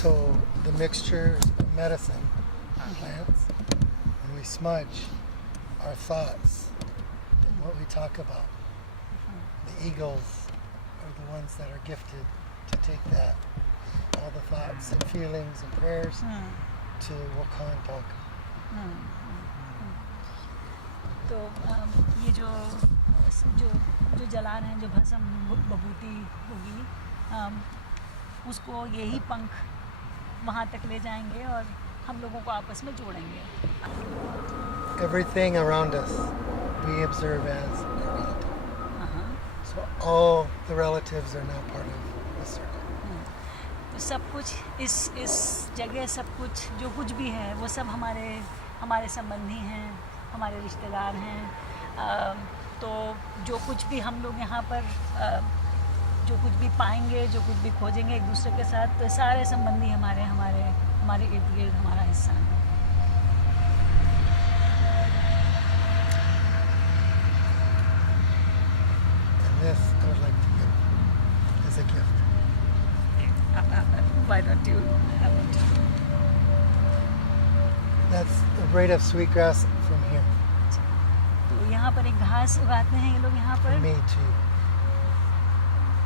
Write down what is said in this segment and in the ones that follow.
So the mixtures of medicine plants, when we smudge our thoughts and what we talk about, the eagles are the ones that are gifted to take that, all the thoughts and feelings and prayers to Wakan Talk. तो ये जो जो जो जला रहे हैं, जो भस्म बबूती होगी, उसको यही पंख वहाँ तक ले जाएंगे और हम लोगों को आपस में जोड़ेंगे. Everything around us we observe as a relative. So all the relatives are now part of the circle. तो सब कुछ इस जगह, सब कुछ जो कुछ भी है वो सब हमारे संबंधी हैं, हमारे रिश्तेदार हैं. तो जो कुछ भी हम लोग यहाँ पर जो कुछ भी पाएंगे, जो कुछ भी खोजेंगे एक दूसरे के साथ, तो सारे संबंधी हमारे इर्द गिर्द हमारा हिस्सा हैं. And this I would like to give as a gift. Why don't you have it? That's the braid of sweetgrass from here. तो यहाँ पर एक घास उगाते हैं ये लोग यहाँ पर, Me too.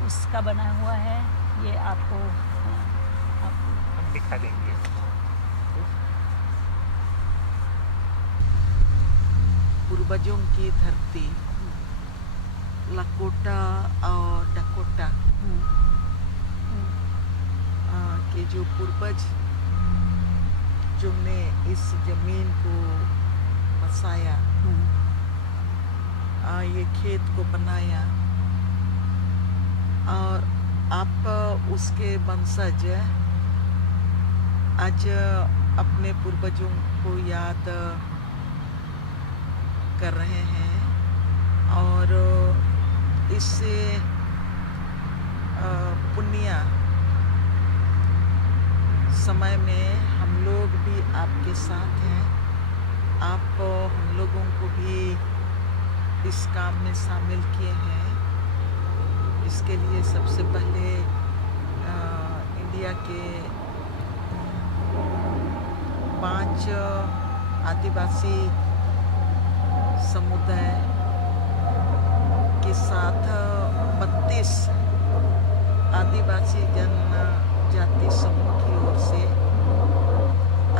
उसका बना हुआ है. ये आपको हम दिखा देंगे. पूर्वजों की धरती लकोटा और डकोटा के जो पूर्वज जो ने इस जमीन को बसाया, ये खेत को बनाया, और आप उसके वंशज आज अपने पूर्वजों को याद कर रहे हैं. और इससे पुण्य समय में हम लोग भी आपके साथ हैं. आप हम लोगों को भी इस काम में शामिल किए हैं. इसके लिए सबसे पहले इंडिया के 5 आदिवासी समुदाय के साथ 32 आदिवासी जनजाति समूह की ओर से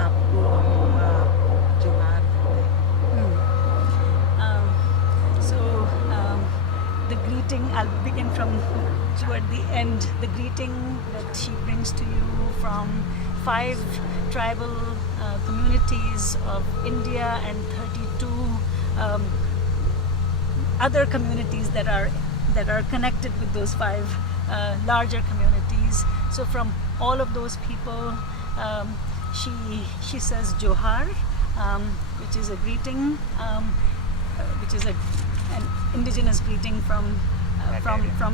आपको हम जोहार देते हैं. The greeting, I'll begin from toward the end. The greeting that she brings to you from 5 tribal communities of India and 32 other communities that are connected with those 5 larger communities. So from all of those people, she says Johar, which is a greeting, which is an indigenous greeting from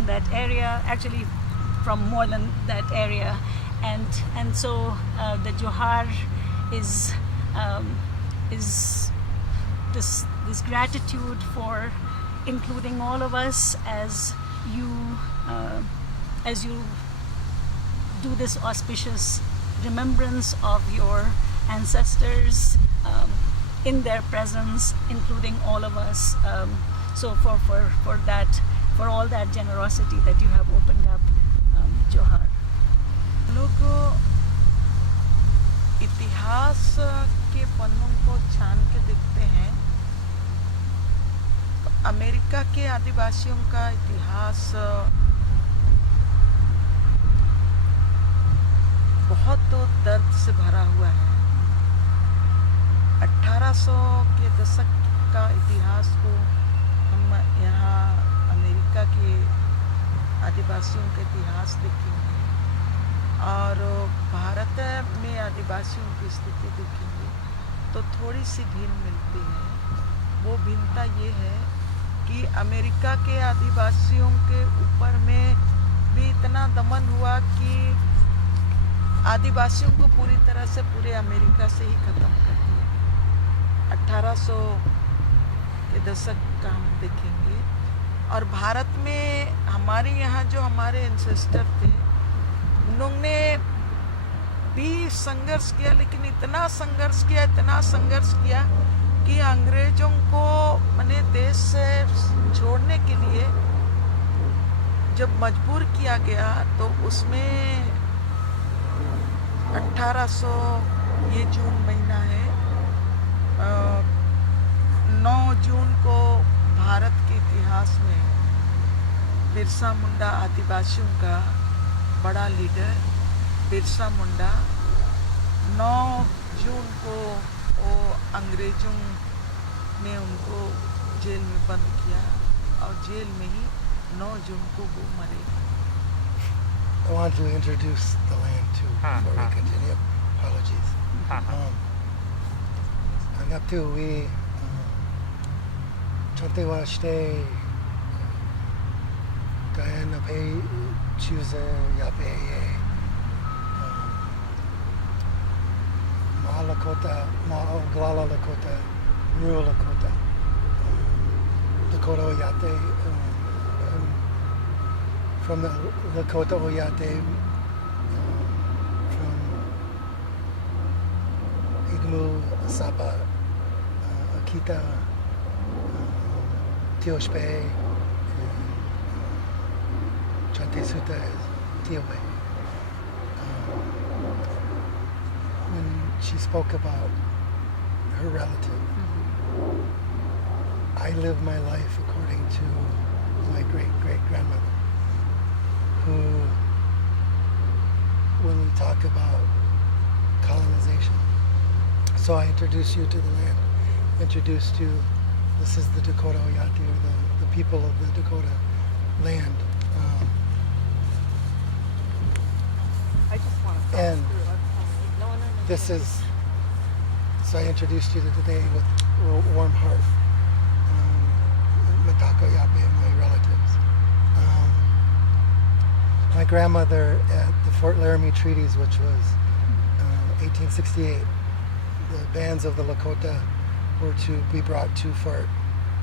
that area, actually from more than that area, and so the Johar is this gratitude for including all of us as you do this auspicious remembrance of your ancestors in their presence, including all of us. So for all that generosity that you have opened up, Johar. लोग इतिहास के पन्नों को छान के देखते हैं. America के आदिवासियों का इतिहास बहुत दर्द से भरा हुआ है. 1800 के दशक का इतिहास को हम यहाँ अमेरिका के आदिवासियों का इतिहास देखेंगे और भारत में आदिवासियों की स्थिति देखेंगे तो थोड़ी सी भिन्न मिलती है. वो भिन्नता ये है कि अमेरिका के आदिवासियों के ऊपर में भी इतना दमन हुआ कि आदिवासियों को पूरी तरह से पूरे अमेरिका से ही ख़त्म कर दिया. 1800 के दशक का हम देखेंगे. और भारत में हमारे यहाँ जो हमारे एंसेस्टर थे उन्होंने संघर्ष किया, लेकिन इतना संघर्ष किया कि अंग्रेजों को मैंने देश से छोड़ने के लिए जब मजबूर किया गया तो उसमें 1800 ये जून महीना है, 9 जून को भारत के इतिहास में बिरसा मुंडा आदिवासियों का बड़ा लीडर बिरसा मुंडा 9 जून को वो अंग्रेजों ने उनको जेल में बंद किया और जेल में ही 9 जून को वो मरे। I want to introduce the land too before we continue. Apologies. Anaptu we chante washte Diana pay choose yape Ma Lakota, Ma Oglala Lakota, New Lakota, Dakota Oyate, from the Lakota Oyate, from Igmu, Sapa, Akita, Tioshpe, Chante Suta is Tiowe. When she spoke about her relative, I live my life according to my great-great-grandmother, who, when we talk about colonization, so I introduce you to the land, introduced you, this is the Dakota Oyate, or the people of the Dakota land. I just want to And this is, so I introduced you today with a warm heart. Matako Yape and my relatives. My grandmother at the Fort Laramie Treaties, which was 1868, the bands of the Lakota were to be brought to Fort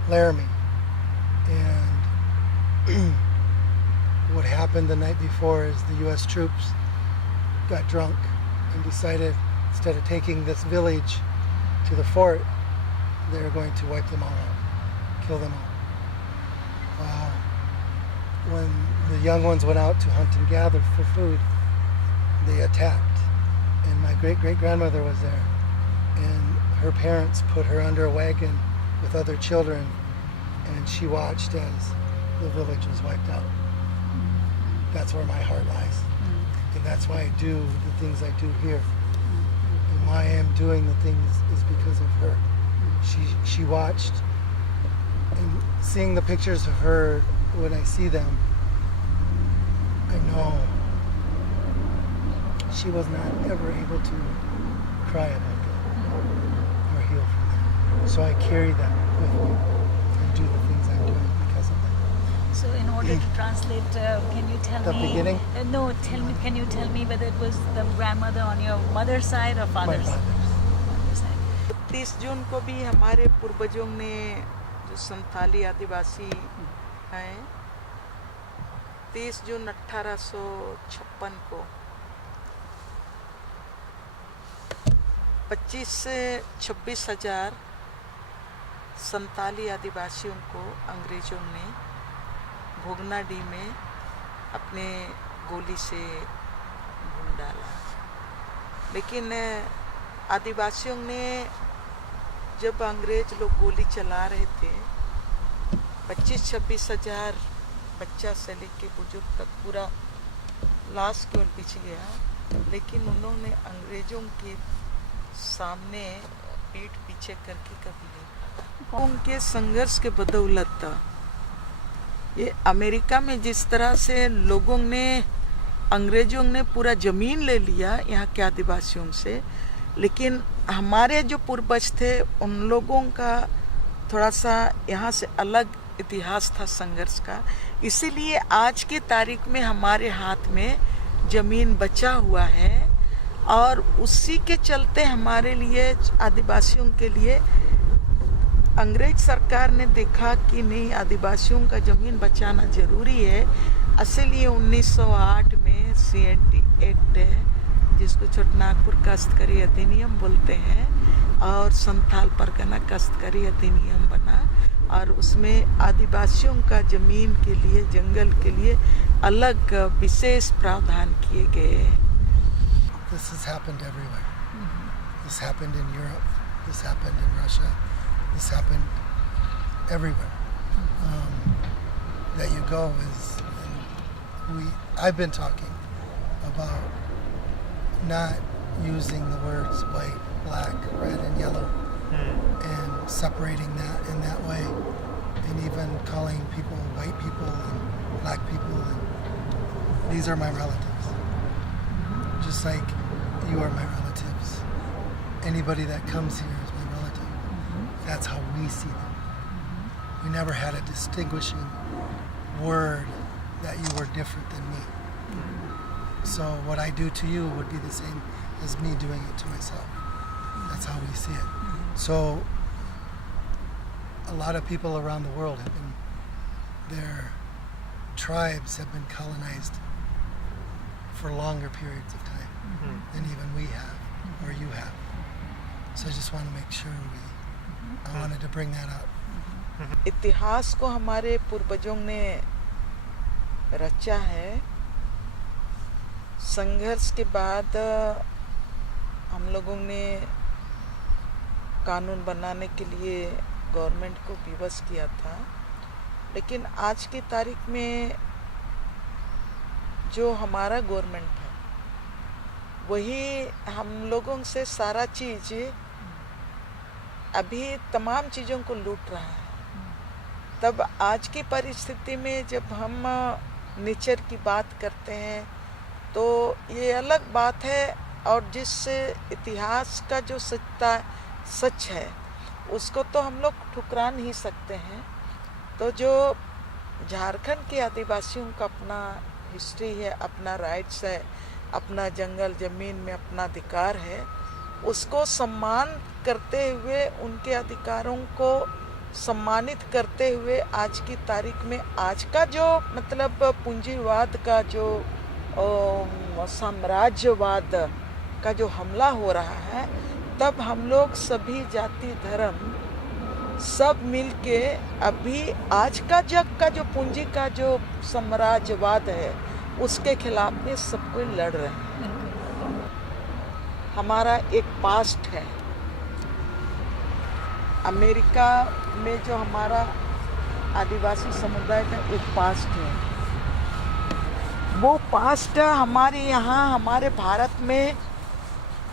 Laramie. And what happened the night before is the U.S. troops got drunk and decided, instead of taking this village to the fort, they were going to wipe them all out, kill them all. When the young ones went out to hunt and gather for food, they attacked. And my great-great-grandmother was there. And her parents put her under a wagon with other children, and she watched as the village was wiped out. That's where my heart lies. And that's why I do the things I do here. And why I am doing the things is because of her. She watched, and seeing the pictures of her, when I see them, I know she was not ever able to cry about that or heal from that. So I carry that with me and do the things I'm doing because of that. So in order to translate, can you tell The me? beginning? No, can you tell me whether it was the grandmother on your mother's side or My father's father's. side? 30 जून को भी हमारे पूर्वजों ने जो संथाली आदिवासी हैं 30 जून 1856 को 25 से 26 हजार संताली आदिवासियों को अंग्रेजों ने भोगनाडी में अपने गोली से भून डाला। लेकिन आदिवासियों ने जब अंग्रेज लोग गोली चला रहे थे 25-26 हजार बच्चा से लेके बुजुर्ग तक पूरा लाश केवल पिछ गया। लेकिन उन्होंने अंग्रेजों के सामने पीठ पीछे करके कभी नहीं। उनके संघर्ष के बदौलत ये अमेरिका में जिस तरह से लोगों ने अंग्रेजों ने पूरा ज़मीन ले लिया यहाँ के आदिवासियों से, लेकिन हमारे जो पूर्वज थे उन लोगों का थोड़ा सा यहाँ से अलग इतिहास था संघर्ष का। इसीलिए आज की तारीख में हमारे हाथ में ज़मीन बचा हुआ है और उसी के चलते हमारे लिए आदिवासियों के लिए अंग्रेज सरकार ने देखा कि नहीं आदिवासियों का ज़मीन बचाना ज़रूरी है। इसलिए 1908 में CNT एक्ट जिसको छोटनागपुर काश्तकारी अधिनियम बोलते हैं, और संथाल परगना काश्तकारी अधिनियम बना, और उसमें आदिवासियों का ज़मीन के लिए, जंगल के लिए अलग विशेष प्रावधान किए गए हैं। This has happened everywhere. This happened in Europe. This happened in Russia. This happened everywhere. That you go is, I've been talking about not using the words white, black, red, and yellow, and separating that in that way, and even calling people white people and black people, and these are my relatives, just like you are my relatives. Anybody that comes here is my relative. That's how we see them. We never had a distinguishing word that you were different than me. So what I do to you would be the same as me doing it to myself. That's how we see it. So a lot of people around the world have been, their tribes have been colonized for longer periods of time than even we have or you have. So I just want to make sure I wanted to bring that up. इतिहास को हमारे पूर्वजों ने रचा है। संघर्ष के बाद हम लोगों ने कानून बनाने के लिए गवर्नमेंट को विवश किया था, लेकिन आज की तारीख में जो हमारा गवर्नमेंट है वही हम लोगों से सारा चीज़ अभी तमाम चीज़ों को लूट रहा है। तब आज की परिस्थिति में जब हम नेचर की बात करते हैं तो ये अलग बात है, और जिस इतिहास का जो सच है उसको तो हम लोग ठुकरा नहीं सकते हैं। तो जो झारखंड के आदिवासियों का अपना हिस्ट्री है, अपना राइट्स है, अपना जंगल ज़मीन में अपना अधिकार है, उसको सम्मान करते हुए, उनके अधिकारों को सम्मानित करते हुए आज की तारीख में आज का जो मतलब पूंजीवाद का जो साम्राज्यवाद का जो हमला हो रहा है, तब हम लोग सभी जाति धर्म सब मिलके अभी आज का जग का जो पूंजी का जो साम्राज्यवाद है उसके खिलाफ में सब कोई लड़ रहे हैं। हमारा एक पास्ट है। अमेरिका में जो हमारा आदिवासी समुदाय का एक पास्ट है, वो पास्ट हमारे यहाँ हमारे भारत में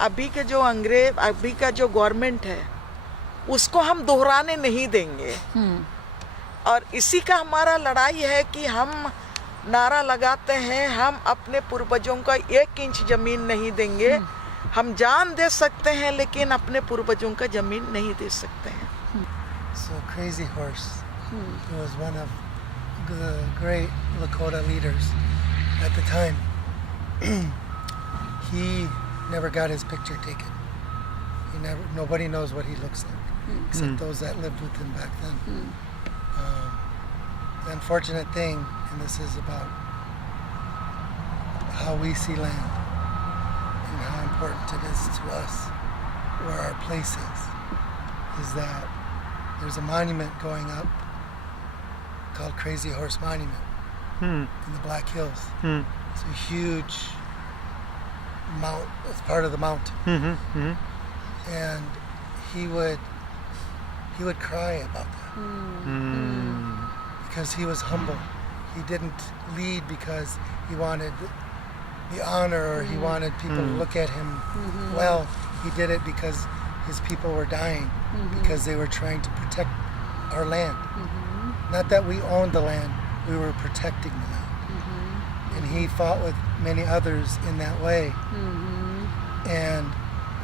अभी के जो अंग्रेज, अभी का जो गवर्नमेंट है उसको हम दोहराने नहीं देंगे। और इसी का हमारा लड़ाई है कि हम नारा लगाते हैं, हम अपने पूर्वजों का 1 इंच ज़मीन नहीं देंगे। हम जान दे सकते हैं लेकिन अपने पूर्वजों का ज़मीन नहीं दे सकते हैं। So Crazy Horse, who was one of the great Lakota leaders at the time, he never got his picture taken. Nobody knows what he looks like, except those that lived with him back then. The unfortunate thing, and this is about how we see land and how important it is to us, where our place is that there's a monument going up called Crazy Horse Monument in the Black Hills. It's a huge mount. It's part of the mountain. And he would cry about that because he was humble. He didn't lead because he wanted the honor or he wanted people to look at him well. He did it because his people were dying because they were trying to protect our land. Not that we owned the land, we were protecting the land. And he fought with many others in that way. And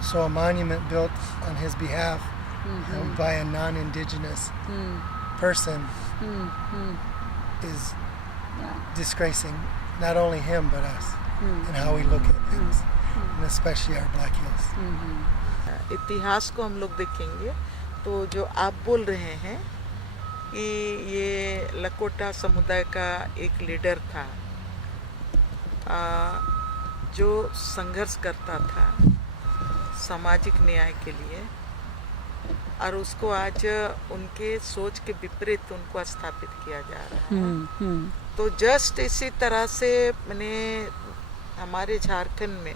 so a monument built on his behalf by a non-indigenous person is disgracing not only him but us and how we look at things, and especially our Black Hills. इतिहास को हम लोग देखेंगे तो जो आप बोल रहे हैं कि ये लकोटा समुदाय का एक लीडर था, जो संघर्ष करता था सामाजिक न्याय के लिए, और उसको आज उनके सोच के विपरीत उनको स्थापित किया जा रहा है। तो जस्ट इसी तरह से मैंने हमारे झारखंड में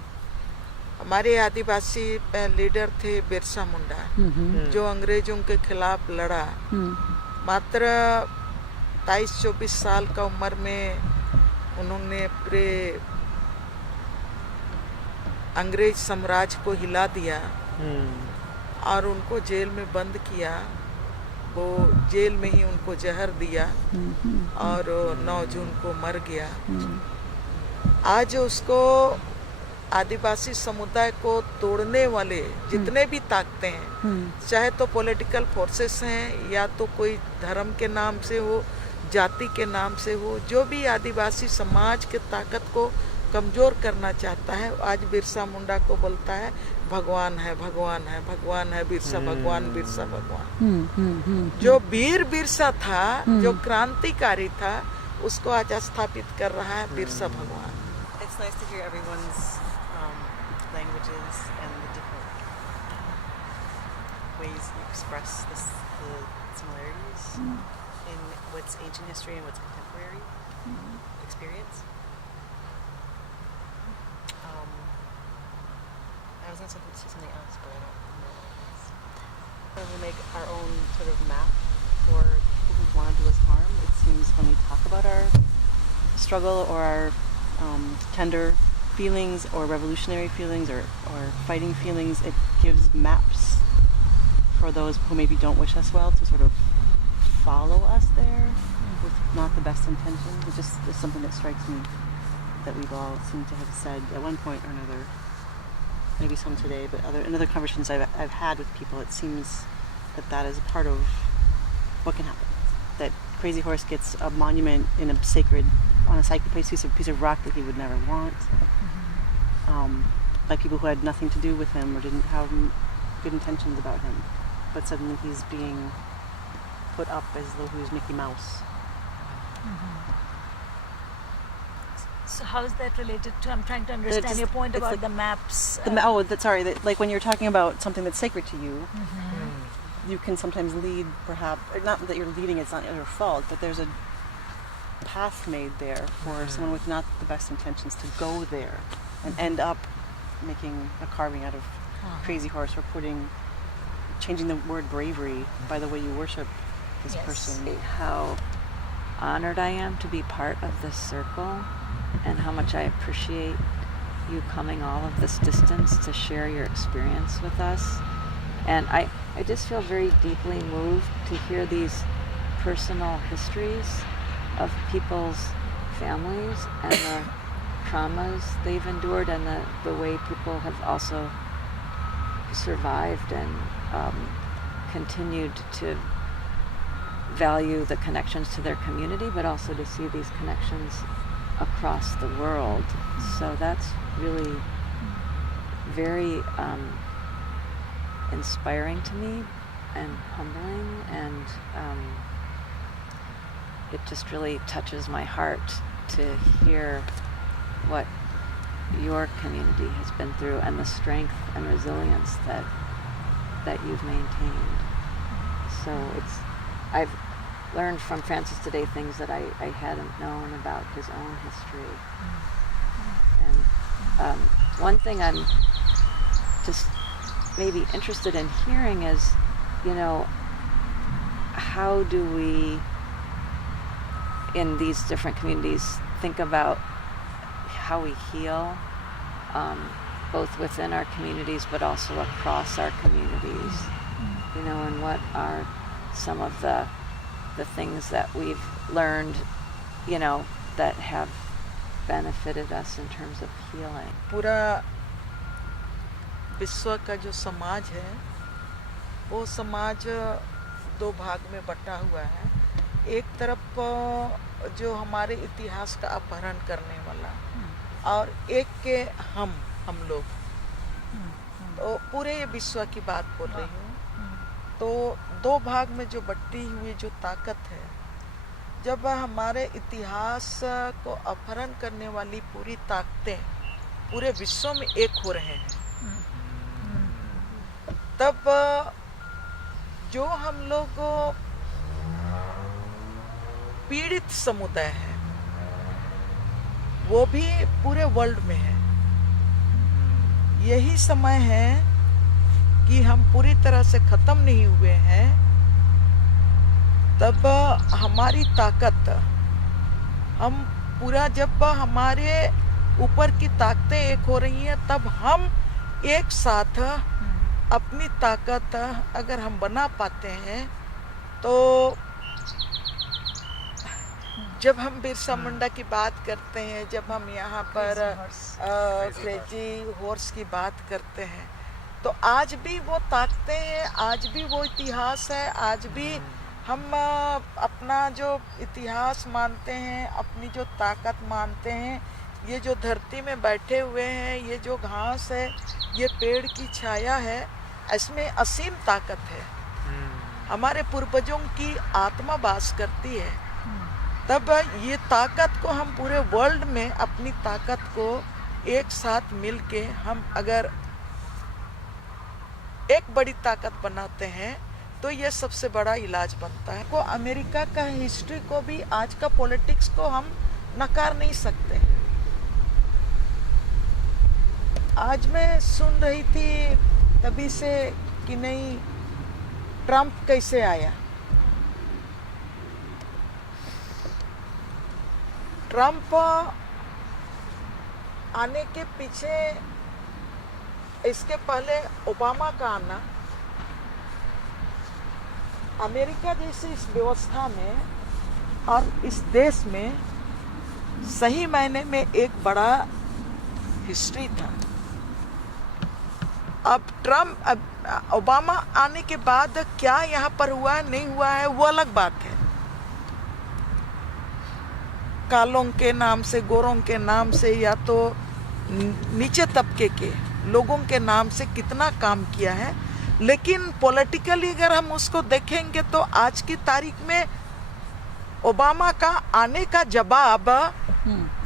हमारे आदिवासी लीडर थे बिरसा मुंडा, जो अंग्रेजों के खिलाफ लड़ा। मात्र 23-24 साल का उम्र में उन्होंने पूरे अंग्रेज साम्राज्य को हिला दिया और उनको जेल में बंद किया। वो जेल में ही उनको जहर दिया और 9 जून को मर गया। आज उसको आदिवासी समुदाय को तोड़ने वाले जितने भी ताकतें हैं, चाहे तो पॉलिटिकल फोर्सेस हैं या तो कोई धर्म के नाम से हो, जाति के नाम से हो, जो भी आदिवासी समाज के ताकत को कमज़ोर करना चाहता है, आज बिरसा मुंडा को बोलता है भगवान है, भगवान है, भगवान है, बिरसा भगवान, बिरसा भगवान। जो वीर बिरसा था, जो क्रांतिकारी था, उसको आज स्थापित कर रहा है बिरसा भगवान। It's nice to hear everyone's languages and the different ways you express the similarities in what's ancient history and what's contemporary experience. I was going to say something else, but I don't remember what it was. We make our own sort of map for people who want to do us harm. It seems when we talk about our struggle or our tender feelings or revolutionary feelings or fighting feelings, it gives maps for those who maybe don't wish us well to sort of follow us there with not the best intentions. It just is something that strikes me that we've all seemed to have said at one point or another, maybe some today, but in other conversations I've had with people, it seems that is a part of what can happen. That Crazy Horse gets a monument in a sacred piece of rock that he would never want, by people who had nothing to do with him or didn't have good intentions about him, but suddenly he's being put up as though he was Mickey Mouse. So how is that related to? I'm trying to understand your point about the maps. Like when you're talking about something that's sacred to you, you can sometimes lead, perhaps, not that you're leading, it's not your fault, but there's a path made there for someone with not the best intentions to go there and end up making a carving out of Crazy Horse or changing the word bravery by the way you worship this person. How honored I am to be part of this circle and how much I appreciate you coming all of this distance to share your experience with us. And I just feel very deeply moved to hear these personal histories of people's families and the traumas they've endured and the way people have also survived and continued to value the connections to their community, but also to see these connections across the world. So that's really very inspiring to me and humbling, and it just really touches my heart to hear what your community has been through and the strength and resilience that you've maintained. So I've learned from Francis today things that I hadn't known about his own history. And one thing I'm just maybe interested in hearing is, how do we in these different communities think about how we heal, both within our communities but also across our communities, and what are some of the things that we've learned, that have benefited us in terms of healing. पूरा विश्व का जो समाज है, वो समाज 2 भाग में बटा हुआ है। एक तरफ जो हमारे इतिहास का अपहरण करने वाला, और एक के हम लोग, तो पूरे विश्व की बात बोल रही हूँ। तो 2 भाग में जो बटी हुई जो ताकत है, जब हमारे इतिहास को अपहरण करने वाली पूरी ताकतें पूरे विश्व में एक हो रहे हैं, तब जो हम लोग पीड़ित समुदाय है वो भी पूरे वर्ल्ड में है। यही समय है कि हम पूरी तरह से खत्म नहीं हुए हैं, तब हमारी ताकत, हम पूरा, जब हमारे ऊपर की ताकतें एक हो रही हैं, तब हम एक साथ अपनी ताकत अगर हम बना पाते हैं, तो जब हम बिरसा मुंडा की बात करते हैं, जब हम यहाँ पर क्रेजी हॉर्स की बात करते हैं, तो आज भी वो ताकतें हैं, आज भी वो इतिहास है, आज भी हम अपना जो इतिहास मानते हैं, अपनी जो ताकत मानते हैं, ये जो धरती में बैठे हुए हैं, ये जो घास है, ये पेड़ की छाया है, इसमें असीम ताकत है। हमारे पूर्वजों की आत्मा वास करती है। तब ये ताकत को हम पूरे वर्ल्ड में अपनी ताकत को एक साथ मिलके हम अगर एक बड़ी ताकत बनाते हैं, तो ये सबसे बड़ा इलाज बनता है। को अमेरिका का हिस्ट्री को भी, आज का पॉलिटिक्स को हम नकार नहीं सकते। आज मैं सुन रही थी तभी से कि नहीं, ट्रम्प कैसे आया। ट्रम्प आने के पीछे, इसके पहले ओबामा का आना, अमेरिका जैसी इस व्यवस्था में और इस देश में सही मायने में एक बड़ा हिस्ट्री था। अब ओबामा आने के बाद क्या यहाँ पर हुआ नहीं हुआ है वो अलग बात है। कालों के नाम से, गोरों के नाम से, या तो नीचे तबके के लोगों के नाम से कितना काम किया है, लेकिन पॉलिटिकली अगर हम उसको देखेंगे तो आज की तारीख में ओबामा का आने का जवाब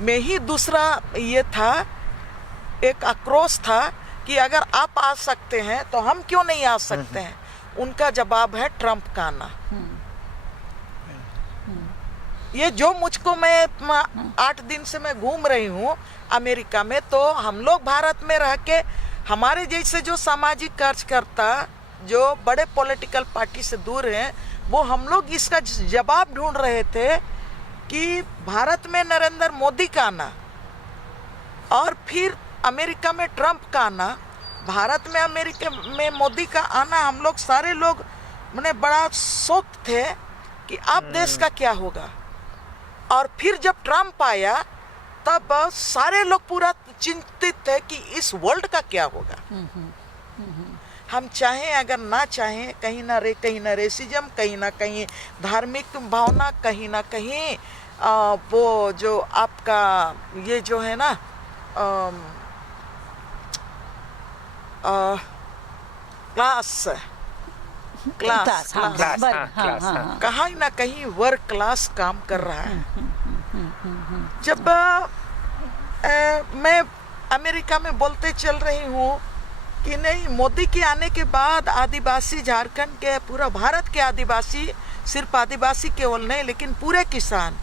में ही दूसरा ये था, एक आक्रोश था कि अगर आप आ सकते हैं तो हम क्यों नहीं आ सकते हैं। उनका जवाब है ट्रम्प का आना। ये जो मुझको, मैं 8 दिन से मैं घूम रही हूँ अमेरिका में, तो हम लोग भारत में रह के हमारे जैसे जो सामाजिक कार्यकर्ता जो बड़े पॉलिटिकल पार्टी से दूर हैं, वो हम लोग इसका जवाब ढूंढ रहे थे कि भारत में नरेंद्र मोदी का आना और फिर अमेरिका में ट्रम्प का आना, भारत में अमेरिका में मोदी का आना, हम लोग सारे लोग मैंने बड़ा शौक थे कि अब देश का क्या होगा। और फिर जब ट्रम्प आया तब सारे लोग पूरा चिंतित थे कि इस वर्ल्ड का क्या होगा। हम चाहें अगर ना चाहें, कहीं ना रेसिज्म, कहीं ना कहीं धार्मिक भावना, कहीं ना कहीं वो जो आपका ये जो है ना क्लास कहीं ना कहीं वर्क क्लास काम कर रहा है। जब मैं अमेरिका में बोलते चल रही हूँ कि नहीं, मोदी के आने के बाद आदिवासी, झारखंड के, पूरा भारत के आदिवासी, सिर्फ आदिवासी केवल नहीं लेकिन पूरे किसान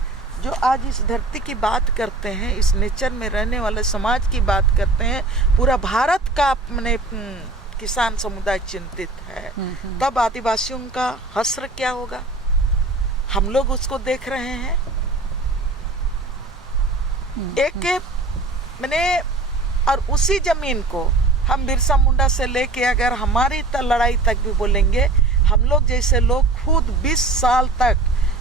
जो आज इस धरती की बात करते हैं, इस नेचर में रहने वाले समाज की बात करते हैं, पूरा भारत का अपने किसान समुदाय चिंतित है। तब आदिवासियों का हश्र क्या होगा, हम लोग उसको देख रहे हैं। एक मैंने, और उसी जमीन को हम बिरसा मुंडा से लेके अगर हमारी लड़ाई तक भी बोलेंगे, हम लोग जैसे लोग खुद 20 साल तक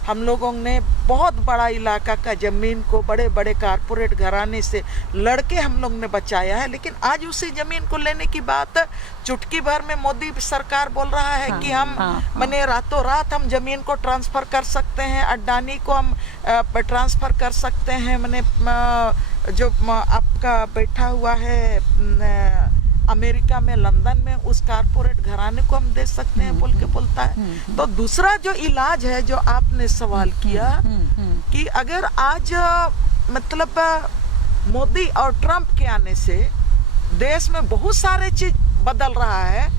हम लोगों ने बहुत बड़ा इलाका का जमीन को बड़े बड़े कारपोरेट घराने से लड़के हम लोग ने बचाया है, लेकिन आज उसी जमीन को लेने की बात चुटकी भर में मोदी सरकार बोल रहा है कि हम मैंने रातों रात हम जमीन को ट्रांसफर कर सकते हैं, अडानी को हम ट्रांसफर कर सकते हैं, मैंने जो आपका बैठा हुआ है अमेरिका में, लंदन में, उस कारपोरेट घराने को हम दे सकते हैं बोल के बोलता है। तो दूसरा जो इलाज है, जो आपने सवाल किया कि अगर आज मतलब मोदी और ट्रंप के आने से देश में बहुत सारे चीज बदल रहा है,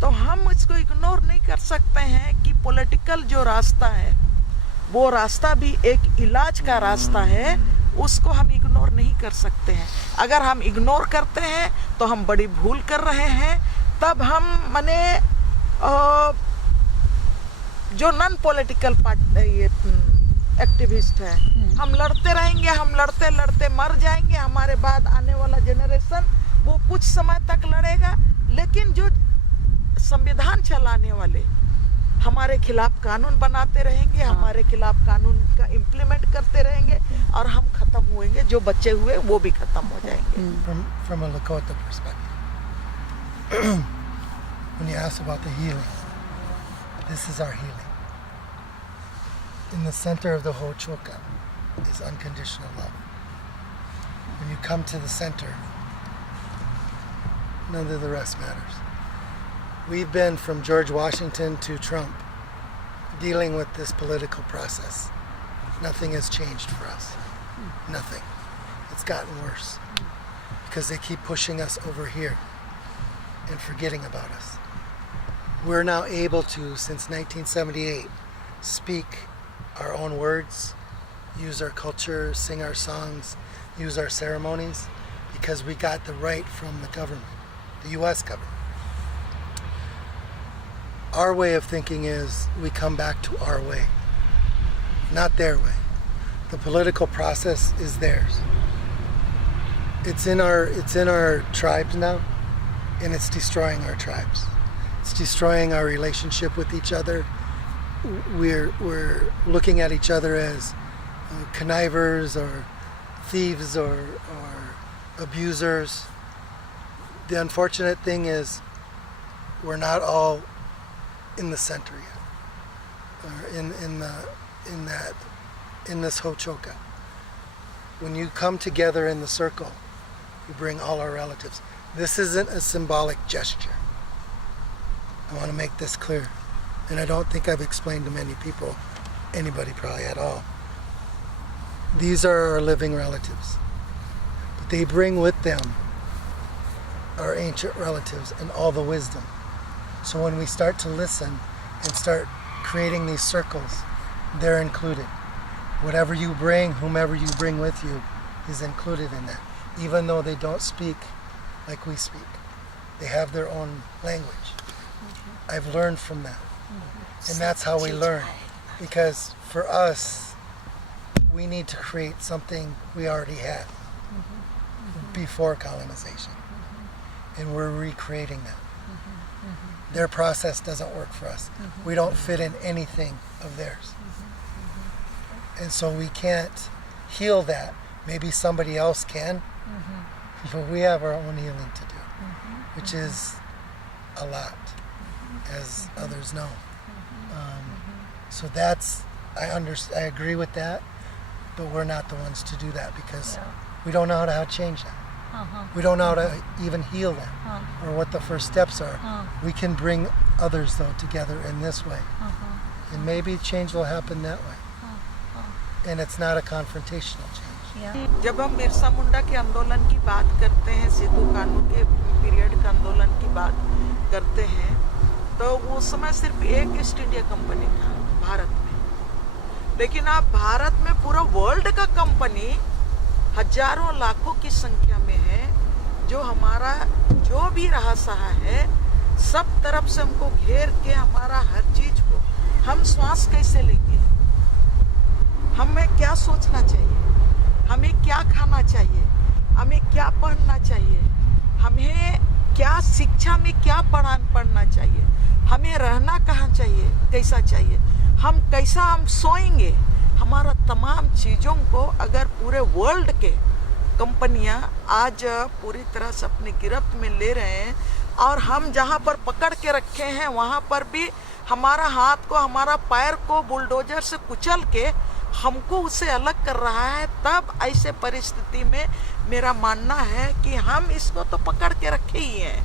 तो हम इसको इग्नोर नहीं कर सकते हैं कि पॉलिटिकल जो रास्ता है वो रास्ता भी एक इलाज का रास्ता है, उसको हम इग्नोर नहीं कर सकते हैं। अगर हम इग्नोर करते हैं तो हम बड़ी भूल कर रहे हैं। तब हम माने जो नॉन पॉलिटिकल ये एक्टिविस्ट है, हम लड़ते रहेंगे, हम लड़ते लड़ते मर जाएंगे। हमारे बाद आने वाला जनरेशन वो कुछ समय तक लड़ेगा, लेकिन जो संविधान चलाने वाले हमारे खिलाफ कानून बनाते रहेंगे, हमारे खिलाफ कानून का इम्प्लीमेंट करते रहेंगे, और हम खत्म होएंगे। जो बचे हुए वो भी खत्म हो जाएंगे। From a Lakota perspective, when you ask about the healing, this is our healing. In the center of the Hochoka is unconditional love. When you come to the center, none of the rest matters. We've been from George Washington to Trump dealing with this political process. Nothing has changed for us. Nothing. It's gotten worse because they keep pushing us over here and forgetting about us. We're now able to, since 1978, speak our own words, use our culture, sing our songs, use our ceremonies, because we got the right from the government, the U.S. government. Our way of thinking is we come back to our way, not their way. The political process is theirs. It's in our tribes now, and it's destroying our tribes. It's destroying our relationship with each other. We're looking at each other as connivers or thieves or abusers. The unfortunate thing is we're not all in the center yet, or in this Hochoka. When you come together in the circle, you bring all our relatives. This isn't a symbolic gesture. I want to make this clear, and I don't think I've explained to many people, anybody probably at all. These are our living relatives, but they bring with them our ancient relatives and all the wisdom. So when we start to listen and start creating these circles, they're included. Whatever you bring, whomever you bring with you, is included in that. Even though they don't speak like we speak. They have their own language. I've learned from that. And that's how we learn. Because for us, we need to create something we already had before colonization. And we're recreating that. Their process doesn't work for us. We don't fit in anything of theirs. And so we can't heal that. Maybe somebody else can, but we have our own healing to do, which is a lot, as others know. So that's, I agree with that, but we're not the ones to do that because we don't know how to change that. We don't know how to even heal that or what the first steps are. We can bring others though together in this way, and maybe change will happen that way. And it's not a confrontational change. जब हम बिरसा मुंडा के आंदोलन की बात करते हैं, सिद्धू कानू के period का आंदोलन की बात करते हैं, तो वो समय सिर्फ एक ईस्ट इंडिया कंपनी था भारत में। लेकिन अब भारत में पूरा वर्ल्ड का कंपनी हजारों लाखों की संख्या में है, जो हमारा जो भी रहा सहा है सब तरफ से हमको घेर के हमारा हर चीज को, हम श्वास कैसे लेंगे, हमें क्या सोचना चाहिए, हमें क्या खाना चाहिए, हमें क्या पढ़ना चाहिए, हमें क्या शिक्षा में क्या पढ़ना चाहिए, हमें रहना कहाँ चाहिए, कैसा चाहिए, हम सोएंगे, हमारा तमाम चीज़ों को अगर पूरे वर्ल्ड के कंपनियां आज पूरी तरह से अपनी गिरफ्त में ले रहे हैं, और हम जहाँ पर पकड़ के रखे हैं वहाँ पर भी हमारा हाथ को, हमारा पैर को बुलडोजर से कुचल के हमको उससे अलग कर रहा है, तब ऐसे परिस्थिति में मेरा मानना है कि हम इसको तो पकड़ के रखे ही हैं।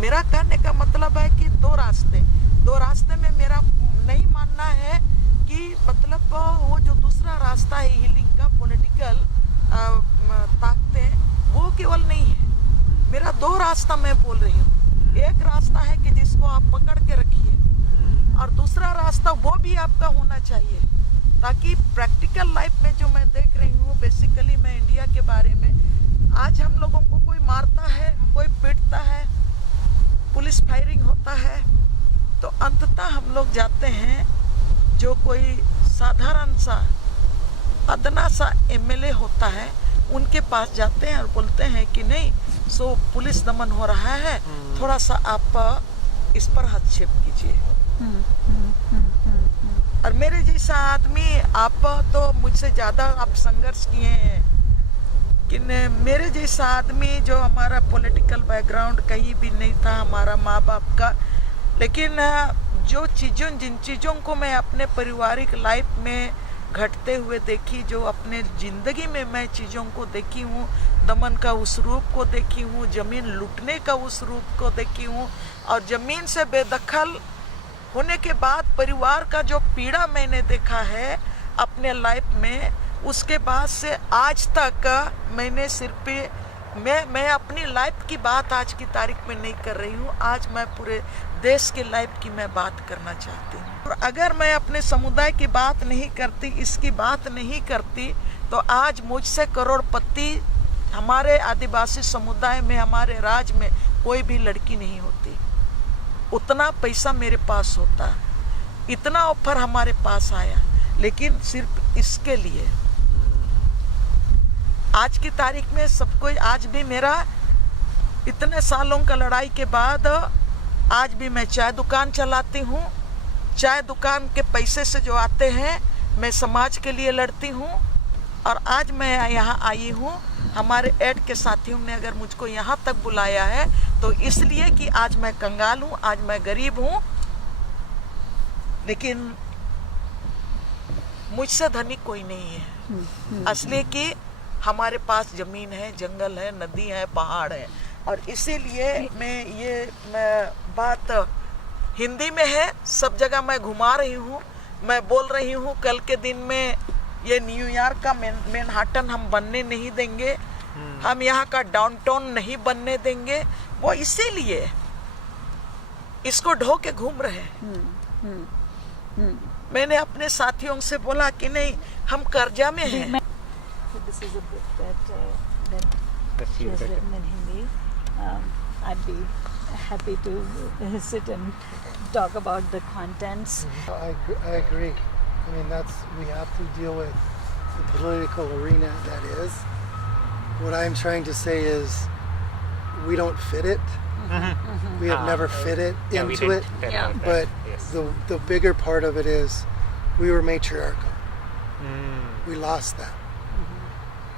मेरा कहने का मतलब है कि दो रास्ते में मेरा नहीं मानना है कि मतलब वो जो दूसरा रास्ता है हीलिंग का, पॉलिटिकल ताकते हैं, वो केवल नहीं है। मेरा 2 रास्ता मैं बोल रही हूँ। एक रास्ता है कि जिसको आप पकड़ के रखिए, और दूसरा रास्ता वो भी आपका होना चाहिए, ताकि प्रैक्टिकल लाइफ में जो मैं देख रही हूँ, बेसिकली मैं इंडिया के बारे में, आज हम लोगों को कोई मारता है, कोई पीटता है, पुलिस फायरिंग होता है, तो अंततः हम लोग जाते हैं, जो कोई साधारण सा अदना सा एमएलए होता है, उनके पास जाते हैं और बोलते हैं कि नहीं, सो पुलिस दमन हो रहा है, थोड़ा सा आप इस पर हस्तक्षेप कीजिए। और मेरे जैसा आदमी, आप तो मुझसे ज़्यादा आप संघर्ष किए हैं, कि मेरे जैसा आदमी जो हमारा पॉलिटिकल बैकग्राउंड कहीं भी नहीं था, हमारा माँ बाप का, लेकिन जो जिन चीज़ों को मैं अपने पारिवारिक लाइफ में घटते हुए देखी, जो अपने ज़िंदगी में मैं चीज़ों को देखी हूँ, दमन का उस रूप को देखी हूँ, ज़मीन लूटने का उस रूप को देखी हूँ, और ज़मीन से बेदखल होने के बाद परिवार का जो पीड़ा मैंने देखा है अपने लाइफ में, उसके बाद से आज तक मैंने सिर्फ मैं अपनी लाइफ की बात आज की तारीख में नहीं कर रही हूँ। आज मैं पूरे देश के लाइफ की मैं बात करना चाहती हूँ। और अगर मैं अपने समुदाय की बात नहीं करती, इसकी बात नहीं करती, तो आज मुझसे करोड़पति हमारे आदिवासी समुदाय में, हमारे राज्य में कोई भी लड़की नहीं होती। उतना पैसा मेरे पास होता, इतना ऑफर हमारे पास आया, लेकिन सिर्फ इसके लिए। आज की तारीख में सब कोई, आज भी मेरा इतने सालों का लड़ाई के बाद आज भी मैं चाय दुकान चलाती हूँ। चाय दुकान के पैसे से जो आते हैं, मैं समाज के लिए लड़ती हूँ। और आज मैं यहाँ आई हूँ, हमारे ऐड के साथियों ने अगर मुझको यहाँ तक बुलाया है, तो इसलिए कि आज मैं कंगाल हूँ, आज मैं गरीब हूँ, लेकिन मुझसे धनी कोई नहीं है। असली कि हमारे पास जमीन है, जंगल है, नदी है, पहाड़ है। और इसीलिए मैं बात हिंदी में है, सब जगह मैं घुमा रही हूँ, मैं बोल रही हूँ। कल के दिन में ये न्यूयॉर्क का मैनहट्टन हम बनने नहीं देंगे, हम यहाँ का डाउनटाउन नहीं बनने देंगे। वो इसीलिए इसको ढो के घूम रहे हैं। मैंने अपने साथियों से बोला कि नहीं, हम कर्जा में हैं। This is a book that she has written in Hindi. I'd be happy to sit and talk about the contents. I agree. I mean, we have to deal with the political arena that is. What I'm trying to say is we don't fit it. We have never fit it into it. Yeah. But yes. the bigger part of it is we were matriarchal. We lost that.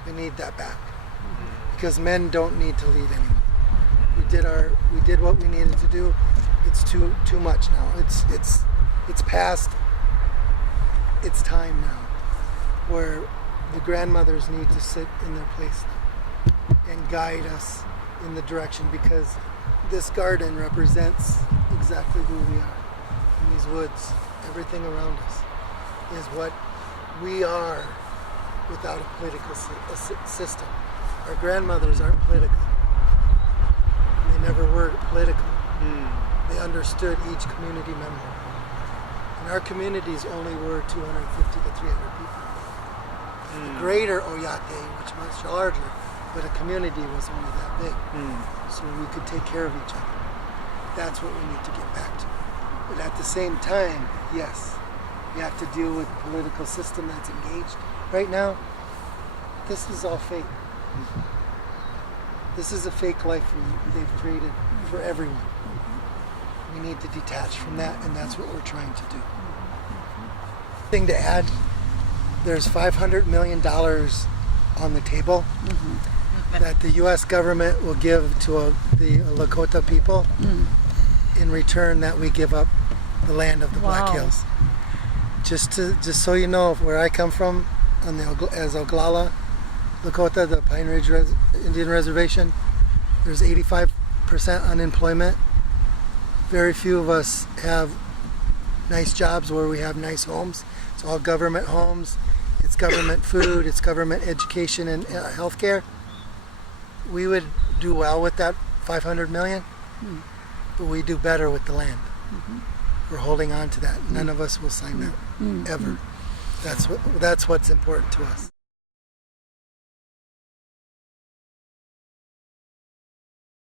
We need that back. Because men don't need to lead anymore. We did what we needed to do. It's too much now. It's past its time now, where the grandmothers need to sit in their place now and guide us in the direction, because this garden represents exactly who we are. In these woods, everything around us is what we are without a political system. Our grandmothers aren't political. They never were political. They understood each community member. And our communities only were 250 to 300 people. The greater Oyate, which was much larger, but a community was only that big. So we could take care of each other. That's what we need to get back to. But at the same time, yes, you have to deal with a political system that's engaged. Right now, this is all fake. This is a fake life they've created for everyone. We need to detach from that, and that's what we're trying to do. Thing to add, there's $500 million on the table that the U.S. government will give to the Lakota people in return that we give up the land of the Black Hills. Just so you know, where I come from, as Oglala, Lakota, the Pine Ridge Indian Reservation, there's 85% unemployment. Very few of us have nice jobs where we have nice homes. It's all government homes it's government food, it's government education and healthcare, we would do well with that 500 million, but we do better with the land. We're holding on to that. None of us will sign that ever. That's what's important to us.